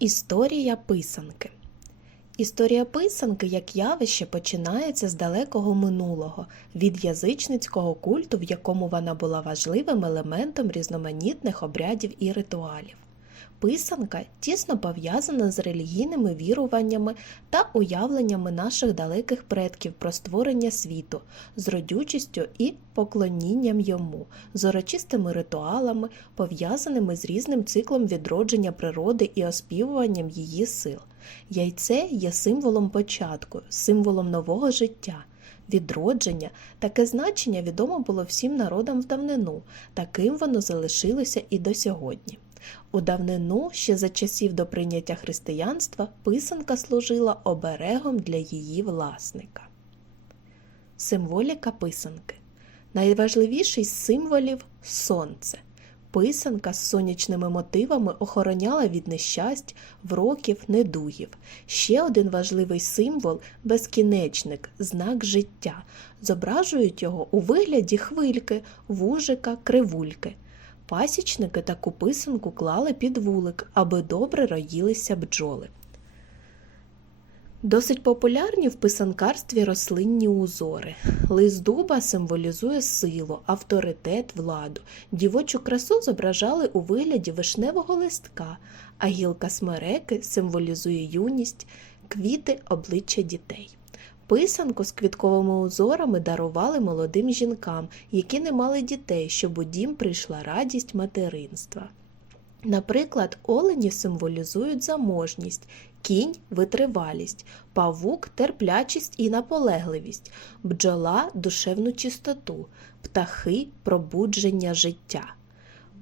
Історія писанки. Історія писанки як явище починається з далекого минулого, від язичницького культу, в якому вона була важливим елементом різноманітних обрядів і ритуалів. Писанка тісно пов'язана з релігійними віруваннями та уявленнями наших далеких предків про створення світу, з родючістю і поклонінням йому, з урочистими ритуалами, пов'язаними з різним циклом відродження природи і оспівуванням її сил. Яйце є символом початку, символом нового життя. Відродження таке значення відомо було всім народам в давнину, таким воно залишилося і до сьогодні. У давнину, ще за часів до прийняття християнства, писанка служила оберегом для її власника. Символіка писанки. Найважливіший з символів сонце. Писанка з сонячними мотивами охороняла від нещасть, вроків, недугів. Ще один важливий символ безкінечник, знак життя. Зображують його у вигляді хвильки, вужика, кривульки. Пасічники таку писанку клали під вулик, аби добре роїлися бджоли. Досить популярні в писанкарстві рослинні узори. Лист дуба символізує силу, авторитет, владу. Дівочу красу зображали у вигляді вишневого листка, а гілка смереки символізує юність, квіти обличчя дітей. Писанку з квітковими узорами дарували молодим жінкам, які не мали дітей, щоб у дім прийшла радість материнства. Наприклад, олені символізують заможність, кінь витривалість, павук терплячість і наполегливість, бджола душевну чистоту, птахи пробудження життя.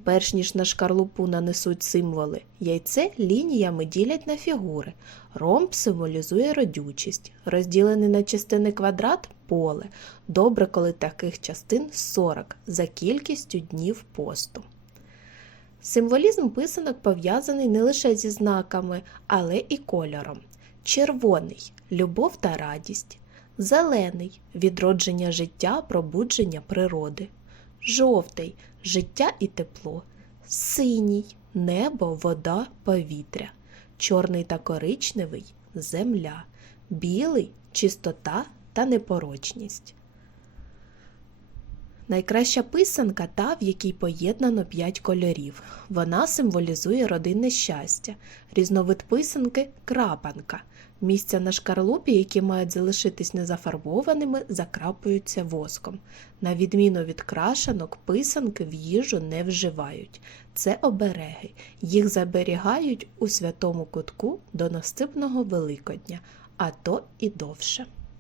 Перш ніж на шкарлупу нанесуть символи, яйце лініями ділять на фігури. Ромб символізує родючість, розділений на частини квадрат поле. Добре, коли таких частин 40 за кількістю днів посту. Символізм писанок пов'язаний не лише зі знаками, але і кольором. Червоний любов та радість, зелений відродження життя, пробудження природи, жовтий життя і тепло, синій небо, вода, повітря, чорний та коричневий земля, білий чистота та непорочність. Найкраща писанка та, в якій поєднано п'ять кольорів. Вона символізує родинне щастя. Різновид писанки крапанка. Місця на шкарлупі, які мають залишитись незафарбованими, закрапуються воском. На відміну від крашанок, писанки в їжу не вживають. Це обереги. Їх заберігають у святому кутку до наступного Великодня, а то і довше.